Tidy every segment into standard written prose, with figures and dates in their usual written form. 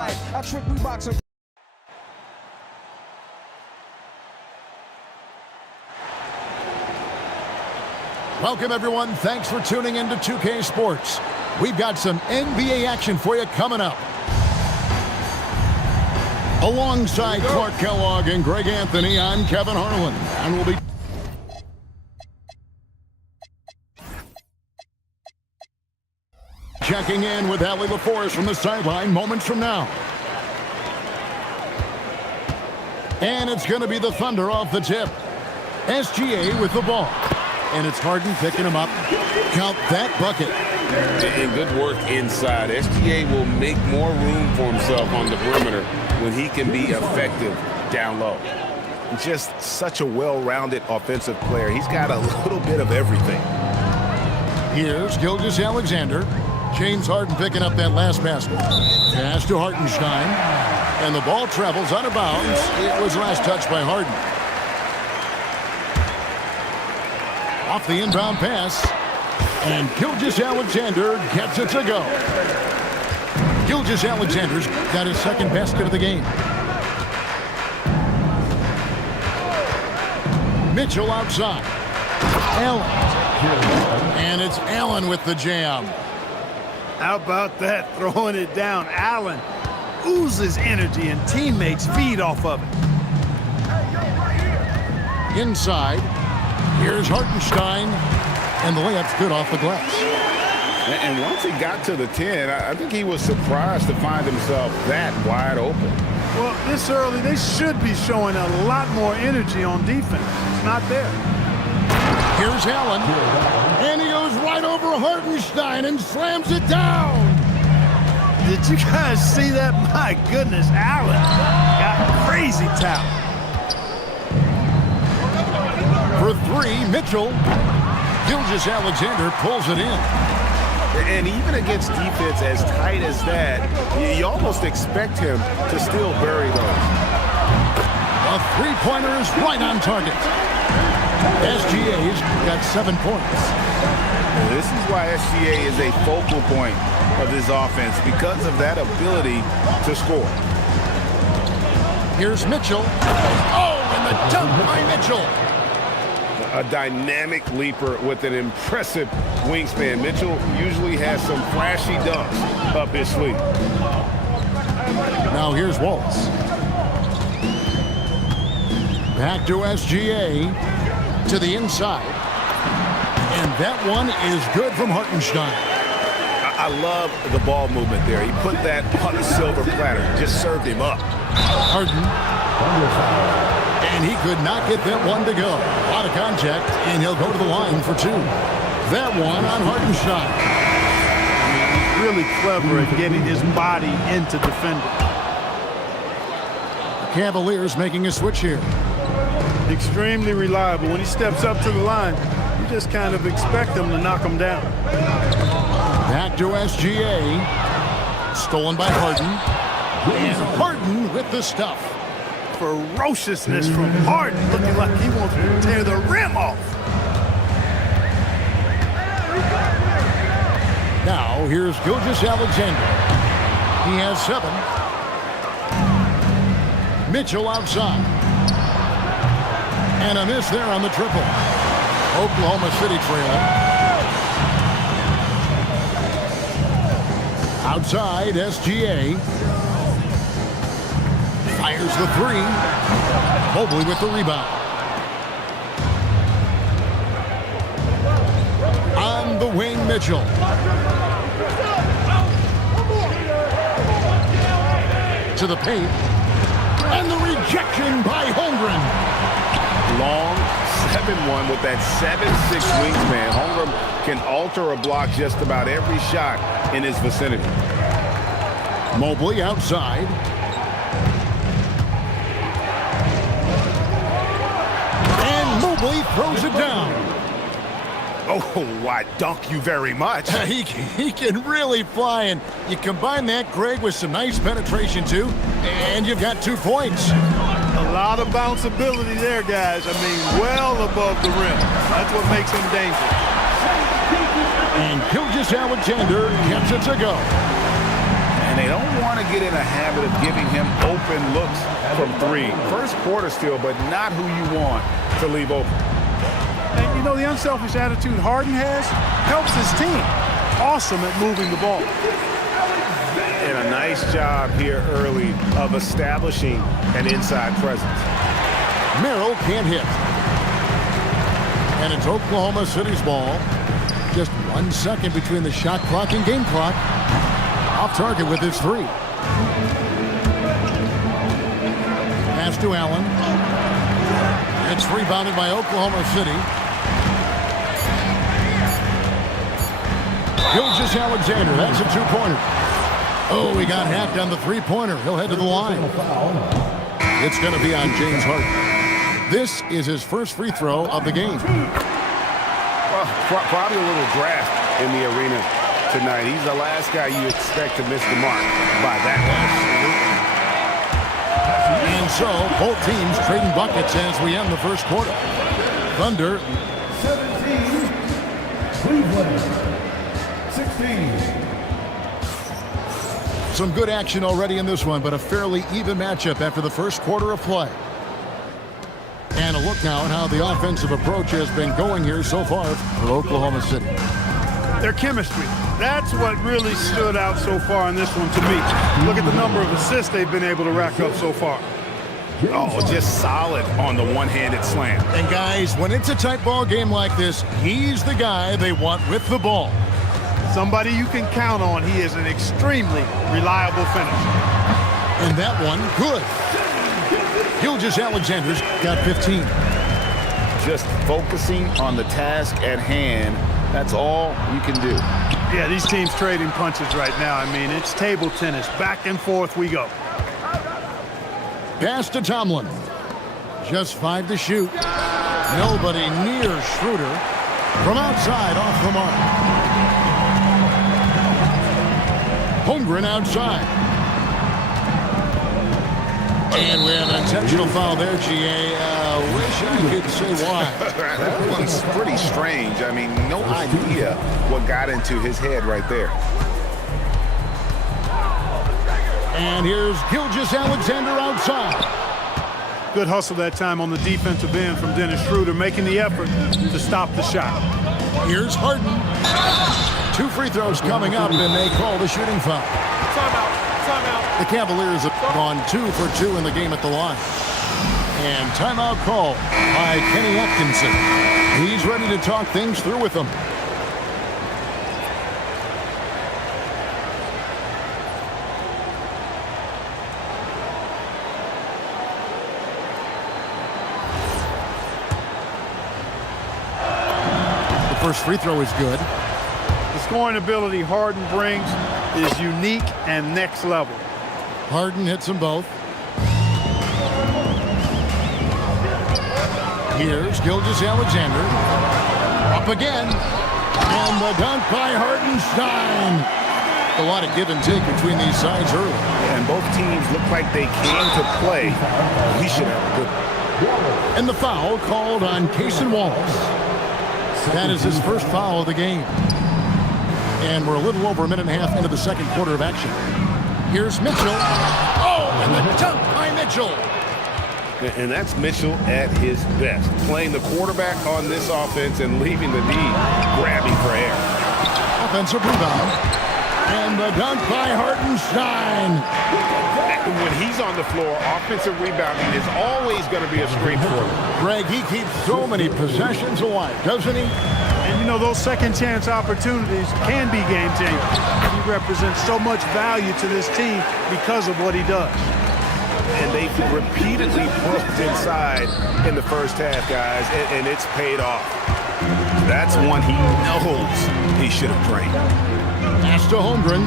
life. I trick Reeboks and welcome, everyone. Thanks for tuning in to 2K Sports. We've got some NBA action for you coming up. Alongside Clark Kellogg and Greg Anthony, I'm Kevin Harlan, and we'll be checking in with Allie LaForce from the sideline moments from now. And it's going to be the Thunder off the tip. SGA with the ball. And it's Harden picking him up. Count that bucket. And good work inside. SGA will make more room for himself on the perimeter when he can be effective down low. Just such a well-rounded offensive player. He's got a little bit of everything. Here's Gilgeous-Alexander. James Harden picking up that last basket. Pass to Hartenstein. And the ball travels out of bounds. It was last touched by Harden. Off the inbound pass. And Gilgeous-Alexander gets it to go. Gilgeous-Alexander's got his second basket of the game. Mitchell outside. Allen. And it's Allen with the jam. How about that, throwing it down? Allen oozes energy and teammates feed off of it. Inside, here's Hartenstein, and the layup's good off the glass. And once he got to the 10, I think he was surprised to find himself that wide open. Well, this early, they should be showing a lot more energy on defense. It's not there. Here's Allen, and he goes right over Hartenstein and slams it down. Did you guys see that? My goodness, Allen got crazy talent. For three, Mitchell. Gilgeous-Alexander pulls it in. And even against defense as tight as that, you almost expect him to still bury those. A three-pointer is right on target. SGA's got 7 points. This is why SGA is a focal point of this offense, because of that ability to score. Here's Mitchell. Oh, and the dunk by Mitchell. A dynamic leaper with an impressive wingspan. Mitchell usually has some flashy dunks up his sleeve. Now here's Wallace. Back to SGA. To the inside. And that one is good from Hartenstein. I love the ball movement there. He put that on a silver platter. Just served him up. Harden. And he could not get that one to go. A lot of contact, and he'll go to the line for 2. That one on Hartenstein. He's really clever at getting his body into defenders. Cavaliers making a switch here. Extremely reliable. When he steps up to the line, you just kind of expect him to knock him down. Back to SGA. Stolen by Harden. And Harden with the stuff. Ferociousness from Harden, looking like he wants to tear the rim off. Now here's Gilgeous-Alexander. He has 7. Mitchell outside. And a miss there on the triple. Oklahoma City trailing. Outside, SGA. Fires the 3. Mobley with the rebound. On the wing, Mitchell. To the paint. And the rejection by Holmgren. Long 7-1 with that 7'6" wingspan. Holmgren can alter a block just about every shot in his vicinity. Mobley outside. And Mobley throws it down. Oh, I dunk you very much. He can really fly, and you combine that, Greg, with some nice penetration, too, and you've got 2 points. A lot of bounceability there, guys. I mean, well above the rim. That's what makes him dangerous. And Gilgeous-Alexander gets it to go. And they don't want to get in a habit of giving him open looks from three. First quarter still, but not who you want to leave open. And you know, the unselfish attitude Harden has helps his team. Awesome at moving the ball. And a nice job here early of establishing an inside presence. Merrill can't hit. And it's Oklahoma City's ball. Just 1 second between the shot clock and game clock. Off target with his three. Pass to Allen. It's rebounded by Oklahoma City. Gilgeous-Alexander, that's a two-pointer. Oh, he got hacked on the three-pointer. He'll head to the line. It's going to be on James Harden. This is his first free throw of the game. Well, probably a little draft in the arena tonight. He's the last guy you expect to miss the mark by that much. And so, both teams trading buckets as we end the first quarter. Thunder. 17, Cleveland, 16. Some good action already in this one, but a fairly even matchup after the first quarter of play. And a look now at how the offensive approach has been going here so far for Oklahoma City. Their chemistry. That's what really stood out so far in this one to me. Look at the number of assists they've been able to rack up so far. Oh, just solid on the one-handed slam. And guys, when it's a tight ball game like this, he's the guy they want with the ball. Somebody you can count on. He is an extremely reliable finisher. And that one, good. Gilgeous-Alexander's got 15. Just focusing on the task at hand. That's all you can do. Yeah, these teams trading punches right now. I mean, it's table tennis. Back and forth we go. Pass to Tomlin. Just 5 to shoot. Nobody near Schroeder. From outside, off the mark. Holmgren outside. And we have an intentional foul there, G.A. Wish I could say why. That one's pretty strange. I mean, no idea what got into his head right there. And here's Gilgeous-Alexander outside. Good hustle that time on the defensive end from Dennis Schroeder, making the effort to stop the shot. Here's Harden. 2 free throws coming up, and they call the shooting foul. Timeout. The Cavaliers have gone 2 for 2 in the game at the line. And timeout call by Kenny Atkinson. He's ready to talk things through with them. The first free throw is good. The scoring ability Harden brings is unique and next level. Harden hits them both. Here's Gilgeous-Alexander. Up again. And the dunk by Hartenstein. A lot of give and take between these sides early. And both teams look like they came to play. We should have a good one. And the foul called on Cason Wallace. That is his first foul of the game. And we're a little over a minute and a half into the second quarter of action. Here's Mitchell. Oh, and the dunk by Mitchell. And that's Mitchell at his best. Playing the quarterback on this offense and leaving the knee grabbing for air. Offensive rebound. And the dunk by Hartenstein. When he's on the floor, offensive rebounding is always going to be a strength for him. Greg, he keeps so many possessions alive, doesn't he? And you know, those second chance opportunities can be game changers. He represents so much value to this team because of what he does. And they've repeatedly broke inside in the first half, guys, and it's paid off. That's one he knows he should have drained. Pass to Holmgren.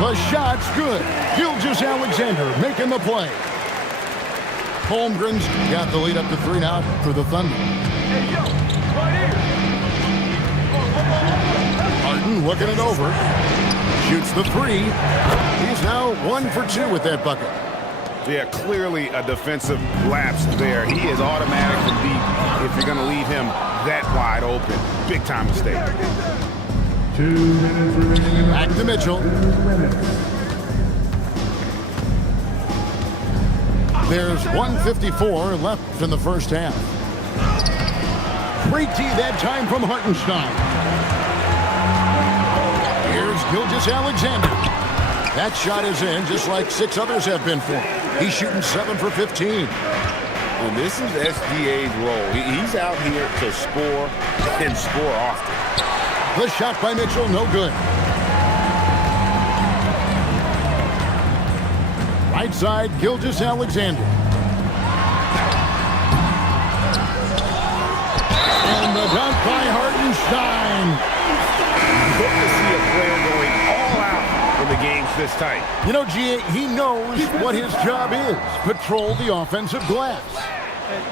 The shot's good. Gilgeous-Alexander making the play. Holmgren's got the lead up to 3 now for the Thunder. Harden looking it over. Shoots the 3. He's now 1 for 2 with that bucket. Yeah, clearly a defensive lapse there. He is automatic from deep if you're going to leave him that wide open. Big time mistake. 2 minutes remaining. Back to Mitchell. There's 1:54 left in the first half. Great D that time from Hartenstein. Here's Gilgeous-Alexander. That shot is in, just like 6 others have been for him. He's shooting 7 for 15. Well, this is SGA's role. He's out here to score and score often. The shot by Mitchell, no good. Right side, Gilgeous-Alexander. And the dunk by Hartenstein. Good to see a player going all out when the game's this tight. You know, G.A., he knows what his job is. Patrol the offensive glass.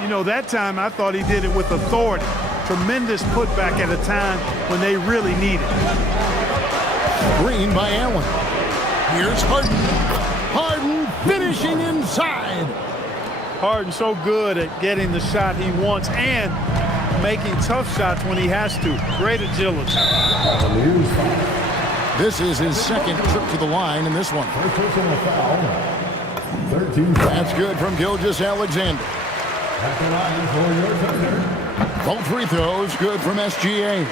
You know, that time I thought he did it with authority. Tremendous putback at a time when they really need it. Green by Allen. Here's Harden. Harden finishing inside. Harden so good at getting the shot he wants and making tough shots when he has to. Great agility. This is his second trip to the line in this one. First personal foul. 13. That's good from Gilgeous-Alexander. At the line for your turner. Both free throws good from SGA.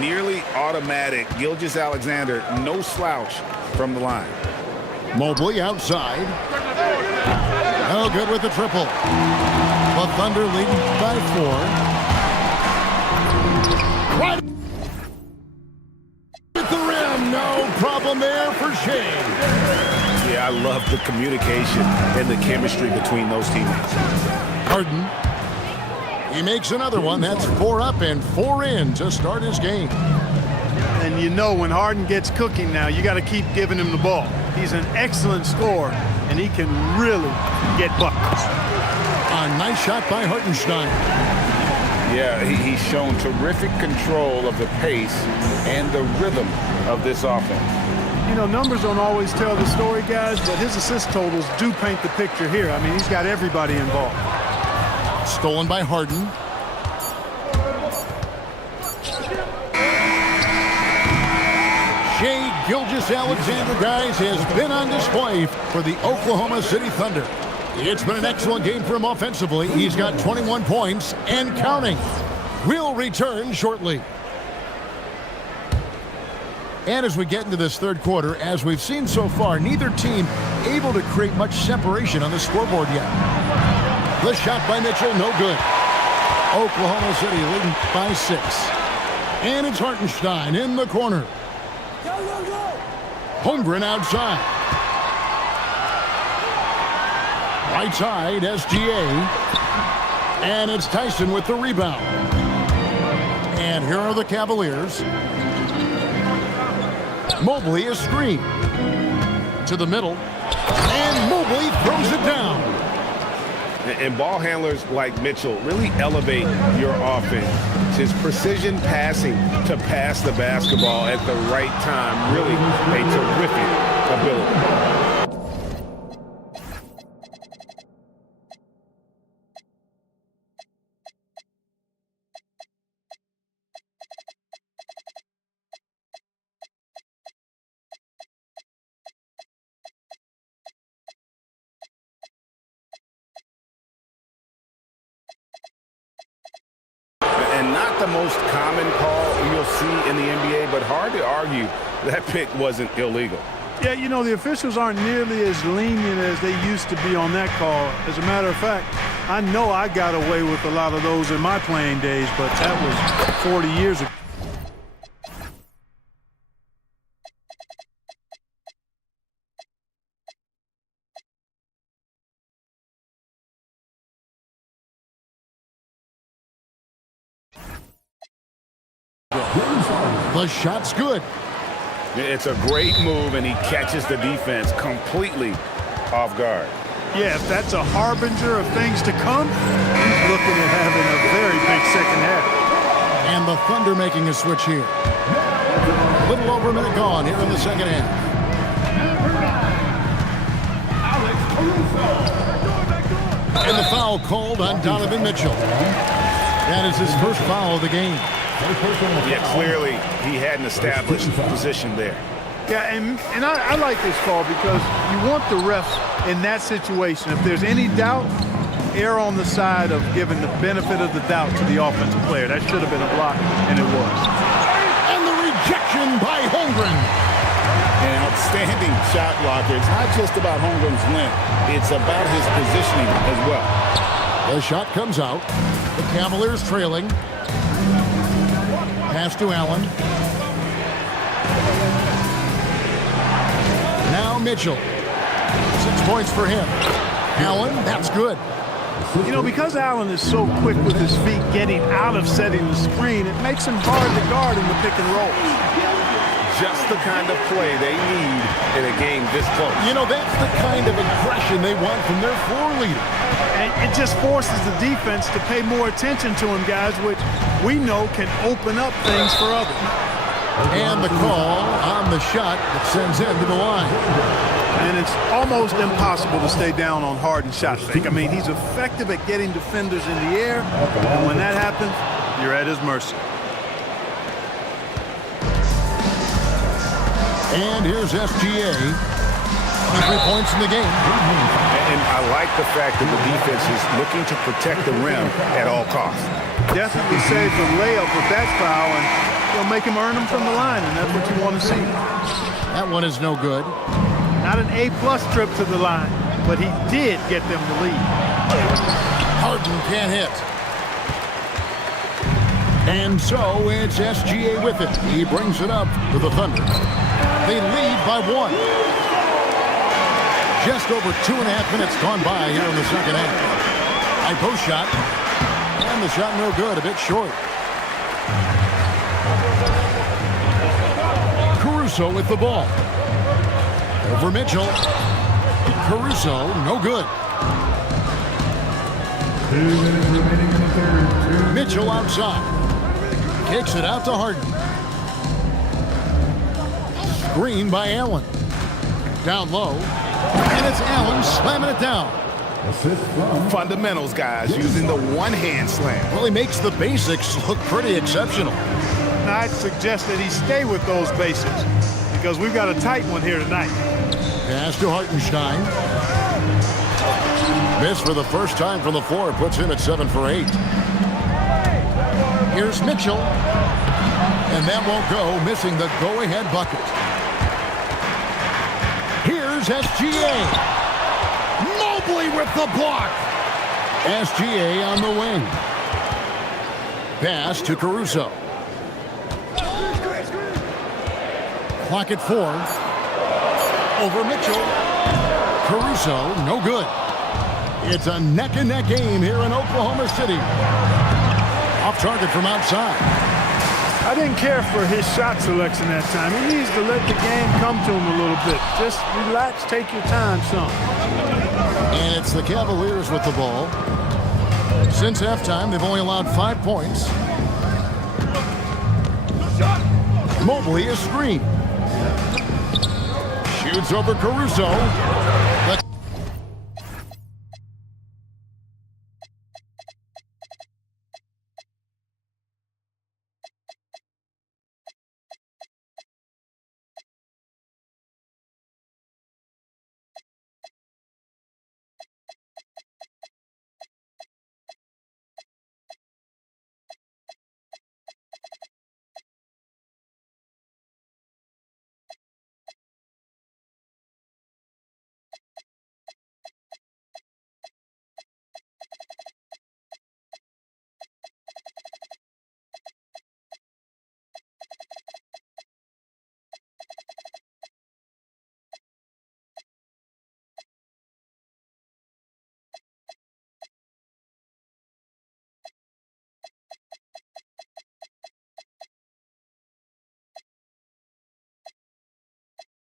Nearly automatic. Gilgeous-Alexander, no slouch from the line. Mobley outside. No good with the triple. The Thunder leading by 4. Right at the rim. No problem there for Shea. Yeah, I love the communication and the chemistry between those teammates. Harden. He makes another one. That's 4 up and 4 in to start his game. And you know when Harden gets cooking now, you got to keep giving him the ball. He's an excellent scorer, and he can really get buckets. A nice shot by Hartenstein. Yeah, he's shown terrific control of the pace and the rhythm of this offense. You know, numbers don't always tell the story, guys, but his assist totals do paint the picture here. I mean, he's got everybody involved. Stolen by Harden. Shea Gilgeous-Alexander, guys, has been on display for the Oklahoma City Thunder. It's been an excellent game for him offensively. He's got 21 points and counting. We'll return shortly. And as we get into this third quarter, as we've seen so far, neither team able to create much separation on the scoreboard yet. The shot by Mitchell, no good. Oklahoma City leading by 6. And it's Hartenstein in the corner. Holmgren outside. Right side, SGA. And it's Tyson with the rebound. And here are the Cavaliers. Mobley is screened. To the middle. And Mobley throws it down. And ball handlers like Mitchell really elevate your offense. His precision passing to pass the basketball at the right time, really a terrific ability. And not the most common call you'll see in the NBA, but hard to argue that pick wasn't illegal. Yeah, you know, the officials aren't nearly as lenient as they used to be on that call. As a matter of fact, I know I got away with a lot of those in my playing days, but that was 40 years ago. The shot's good. It's a great move, and he catches the defense completely off guard. Yeah, if that's a harbinger of things to come, he's looking at having a very big second half. And the Thunder making a switch here. A little over a minute gone here in the second half. And the foul called on Donovan Mitchell. That is his first foul of the game. Yeah, clearly he had an established position there. Yeah, and I like this call because you want the refs in that situation, if there's any doubt, err on the side of giving the benefit of the doubt to the offensive player. That should have been a block, and it was. And the rejection by Holmgren. An outstanding shot blocker. It's not just about Holmgren's length. It's about his positioning as well. The shot comes out. The Cavaliers trailing. Pass to Allen. Now Mitchell. 6 points for him. Allen, that's good. You know, because Allen is so quick with his feet getting out of setting the screen, it makes him hard to guard in the pick and roll. Just the kind of play they need in a game this close. You know, that's the kind of aggression they want from their floor leader. And it just forces the defense to pay more attention to him, guys, which we know can open up things for others. And the call on the shot that sends him to the line. And it's almost impossible to stay down on Harden's shot fake. I mean, he's effective at getting defenders in the air, and when that happens, you're at his mercy. And here's SGA. 3 points in the game. And I like the fact that the defense is looking to protect the rim at all costs. Definitely save the layup with that foul, and they'll make him earn them from the line, and that's what you want to see. That one is no good. Not an A-plus trip to the line, but he did get them the lead. Harden can't hit. And so it's SGA with it. He brings it up to the Thunder. They lead by 1. Just over 2.5 minutes gone by here in the second half. High post shot. And the shot no good, a bit short. Caruso with the ball. Over Mitchell. Caruso, no good. 2 minutes remaining in the third. Mitchell outside. Kicks it out to Harden. Screen by Allen. Down low. And it's Allen slamming it down. Assist from Fundamentals, guys, using the one-hand slam. Well, he makes the basics look pretty exceptional. And I'd suggest that he stay with those basics, because we've got a tight one here tonight. Pass to Hartenstein. Miss for the first time from the floor puts him at 7 for 8. Here's Mitchell. And that won't go, missing the go-ahead bucket. Here's SGA. Mobley with the block. SGA on the wing. Pass to Caruso. Clock at 4. Over Mitchell. Caruso, no good. It's a neck-and-neck game here in Oklahoma City. Off target from outside. I didn't care for his shot selection that time. He needs to let the game come to him a little bit. Just relax, take your time, son. And it's the Cavaliers with the ball. Since halftime, they've only allowed 5 points. Mobley a screen. Shoots over Caruso.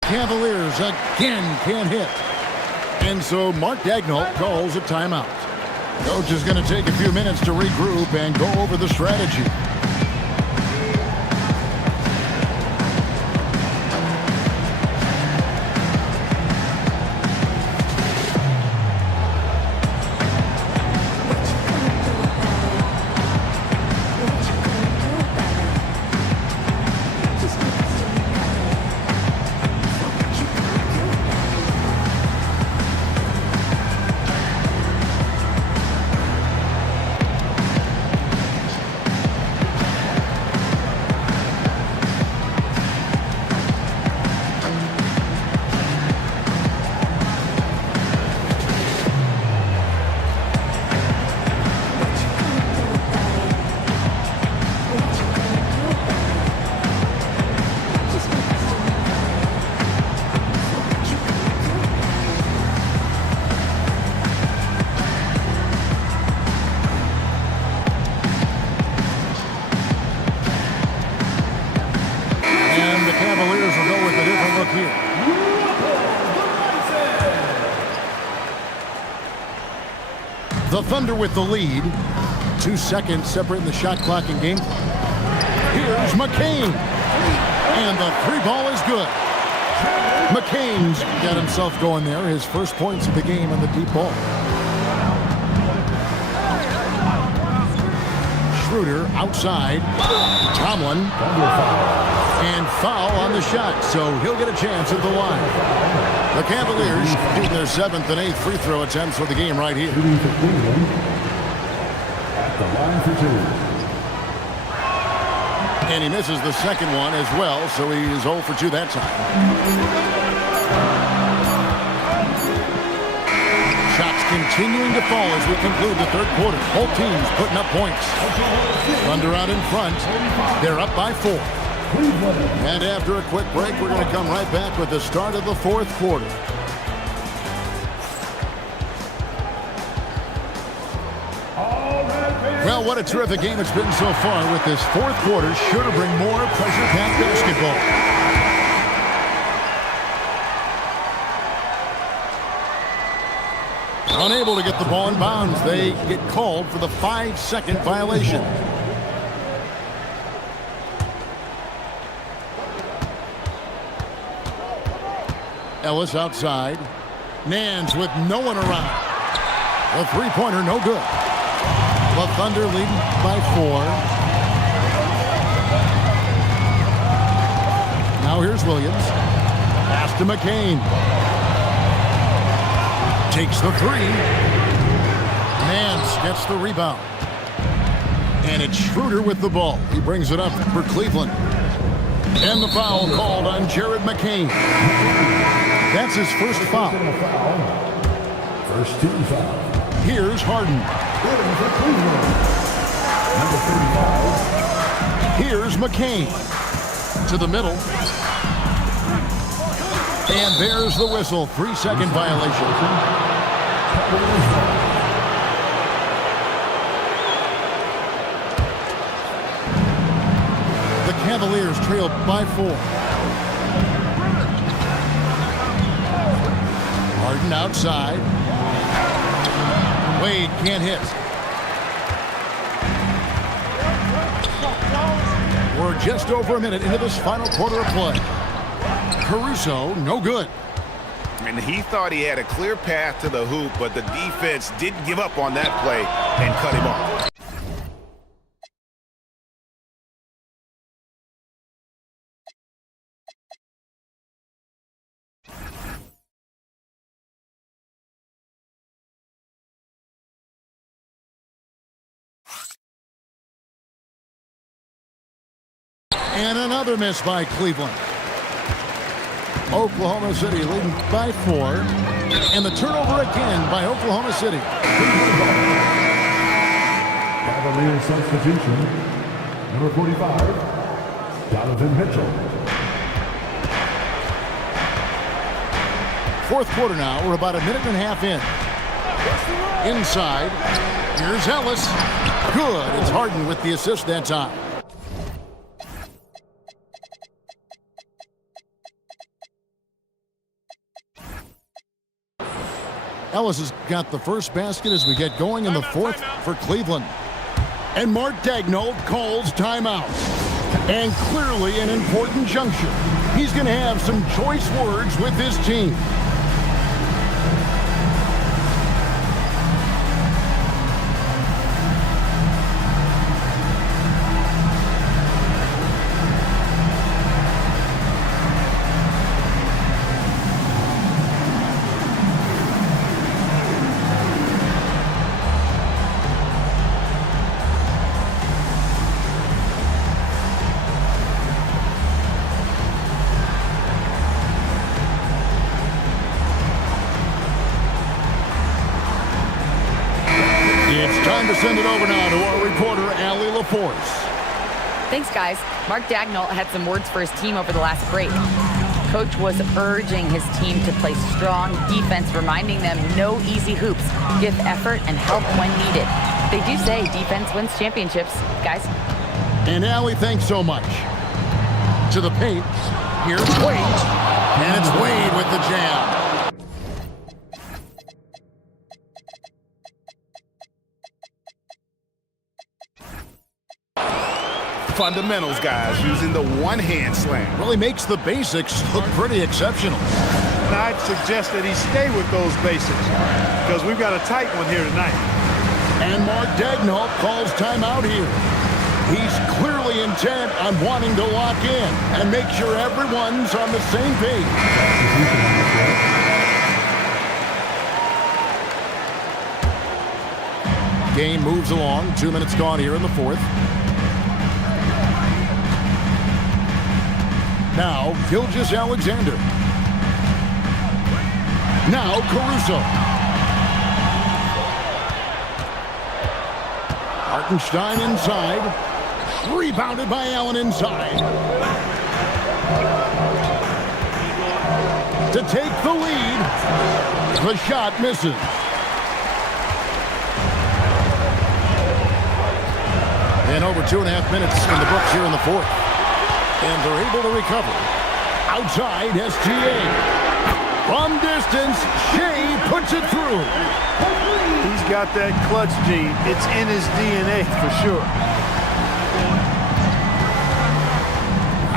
Cavaliers again can't hit. And so Mark Daigneault calls a timeout. Coach is going to take a few minutes to regroup and go over the strategy. look here. The Thunder with the lead. 2 seconds separating the shot clock and game clock. Here's McCain. And the 3 ball is good. McCain's got himself going there. His first points of the game on the deep ball. Schroeder outside. Tomlin. And foul on the shot, so he'll get a chance at the line. The Cavaliers shooting their 7th and 8th free throw attempts for the game right here. Shooting for Cleveland at the line for 2. And he misses the second one as well, so he is 0 for 2 that time. Shots continuing to fall as we conclude the third quarter. Both teams putting up points. Thunder out in front. They're up by 4. And after a quick break, we're going to come right back with the start of the fourth quarter. Well, what a terrific game it's been so far with this fourth quarter. Sure to bring more pressure-packed basketball. Unable to get the ball in bounds. They get called for the 5-second violation. Ellis outside. Nance with no one around. The three-pointer no good. The Thunder leading by 4. Now here's Williams. Pass to McCain. Takes the 3. Nance gets the rebound. And it's Schroeder with the ball. He brings it up for Cleveland. And the foul called on Jared McCain. That's his first foul. First team foul. Here's Harden. Number 35. Here's McCain. To the middle. And there's the whistle. 3-second violation. The Cavaliers trail by 4. Harden outside. Wade can't hit. We're just over a minute into this final quarter of play. Caruso, no good. And he thought he had a clear path to the hoop, but the defense didn't give up on that play and cut him off. And another miss by Cleveland. Oklahoma City leading by 4. And the turnover again by Oklahoma City. Cavalier substitution. Number 45. Donovan Mitchell. Fourth quarter now. We're about a minute and a half in. Inside. Here's Ellis. Good. It's Harden with the assist that time. Ellis has got the first basket as we get going in the fourth for Cleveland. And Mark Daigneault calls timeout. And clearly an important juncture. He's going to have some choice words with his team. Time to send it over now to our reporter, Allie LaForce. Thanks, guys. Mark Daigneault had some words for his team over the last break. Coach was urging his team to play strong defense, reminding them no easy hoops, give effort and help when needed. They do say defense wins championships, guys. And Allie, thanks so much. To the paint, here's Wade. And it's Wade with the jam. Fundamentals, guys, using the one-hand slam. Really makes the basics look pretty exceptional. And I'd suggest that he stay with those basics because we've got a tight one here tonight. And Mark Daigneault calls timeout here. He's clearly intent on wanting to lock in and make sure everyone's on the same page. Game moves along. 2 minutes gone here in the fourth. Now, Gilgeous-Alexander. Now, Caruso. Hartenstein inside. Rebounded by Allen inside. To take the lead. The shot misses. And over 2.5 minutes in the books here in the fourth. And they're able to recover. Outside, SGA. From distance, Shea puts it through. He's got that clutch gene. It's in his DNA for sure.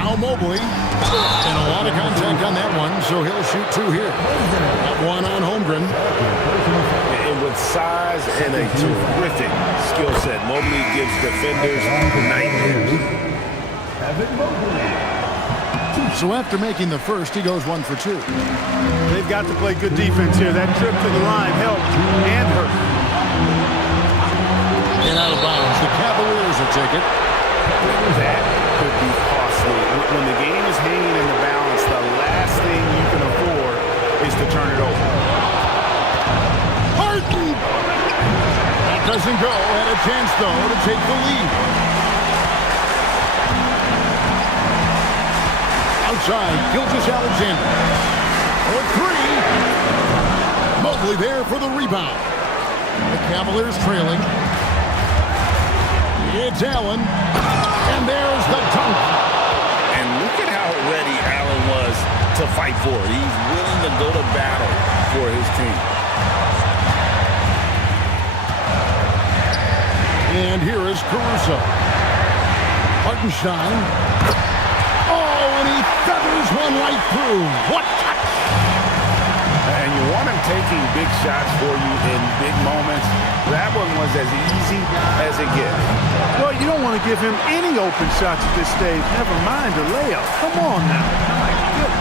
Now Mobley. And a lot of contact on that one, so he'll shoot two here. That one on Holmgren. And with size and a terrific skill set, Mobley gives defenders nightmares. So after making the first, he goes 1 for 2. They've got to play good defense here. That trip to the line helped and hurt. And out of bounds, the Cavaliers will take it. That could be costly. When the game is hanging in the balance, the last thing you can afford is to turn it over. Harden! That doesn't go. Had a chance, though, to take the lead. Outside, Gilgeous-Alexander. For 3. Mobley there for the rebound. The Cavaliers trailing. It's Allen. And there's the dunk. And look at how ready Allen was to fight for it. He's willing to go to battle for his team. And here is Caruso. Hartenstein. And he feathers one right through. What touch! And you want him taking big shots for you in big moments. That one was as easy as it gets. Well, you don't want to give him any open shots at this stage. Never mind a layup. Come on now. My goodness.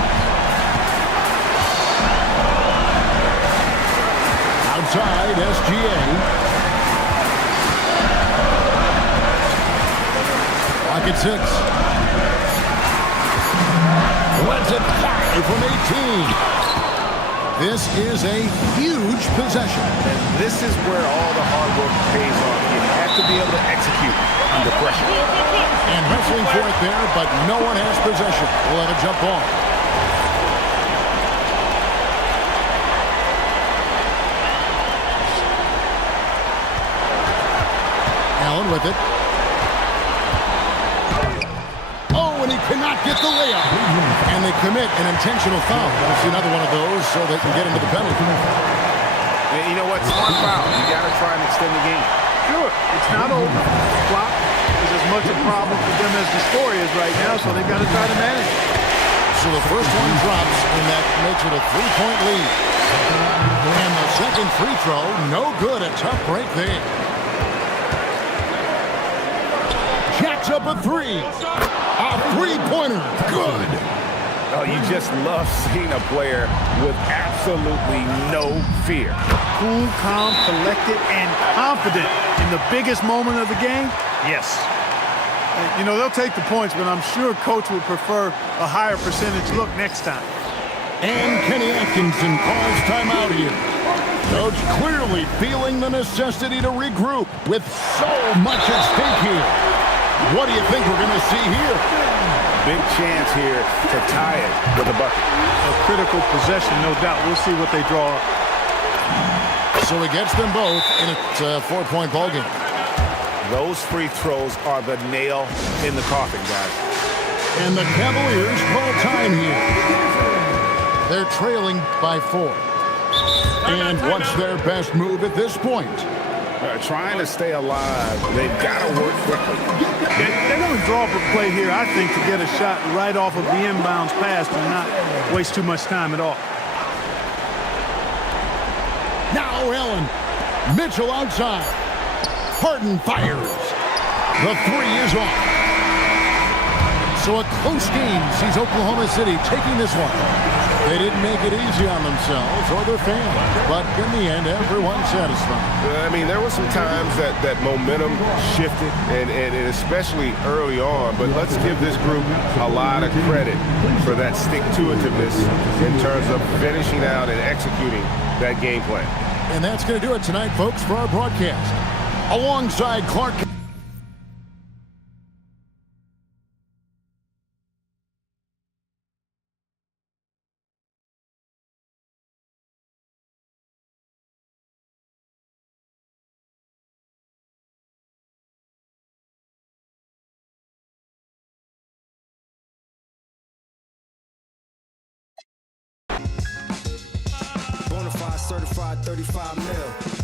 Outside, SGA. Clock at 6. Lets it fly from 18. This is a huge possession. And this is where all the hard work pays off. You have to be able to execute under pressure. And wrestling for it there, but no one has possession. We'll have a jump ball. Allen with it. And he cannot get the layup. And they commit an intentional foul. We'll see another one of those so they can get into the penalty. And you know what? Smart foul. You got to try and extend the game. Sure. It's not over. Clock is as much a problem for them as the score is right now, so they've got to try to manage it. So the first one drops, and that makes it a 3-point lead. And the second free throw, no good. A tough break there. Jacks up a 3. A three-pointer. Good. Oh, you just love seeing a player with absolutely no fear. Cool, calm, collected, and confident in the biggest moment of the game? Yes. You know, they'll take the points, but I'm sure Coach would prefer a higher percentage look next time. And Kenny Atkinson calls timeout here. Coach clearly feeling the necessity to regroup with so much at stake here. What do you think we're going to see here? Big chance here to tie it with a bucket. A critical possession, no doubt. We'll see what they draw up. So he gets them both, and it's a 4-point ball game. Those free throws are the nail in the coffin, guys. And the Cavaliers call time here. They're trailing by 4. And what's their best move at this point? Trying to stay alive, they've got to work quickly. They're going to draw up a play here, I think, to get a shot right off of the inbounds pass and not waste too much time at all. Now Allen. Mitchell outside. Harden fires. The 3 is off. So a close game sees Oklahoma City taking this one. They didn't make it easy on themselves or their fans, but in the end, everyone's satisfied. I mean, there were some times that momentum shifted, and especially early on, but let's give this group a lot of credit for that stick-to-itiveness in terms of finishing out and executing that game plan. And that's going to do it tonight, folks, for our broadcast. Alongside Clark. Bonafide certified 35 mil.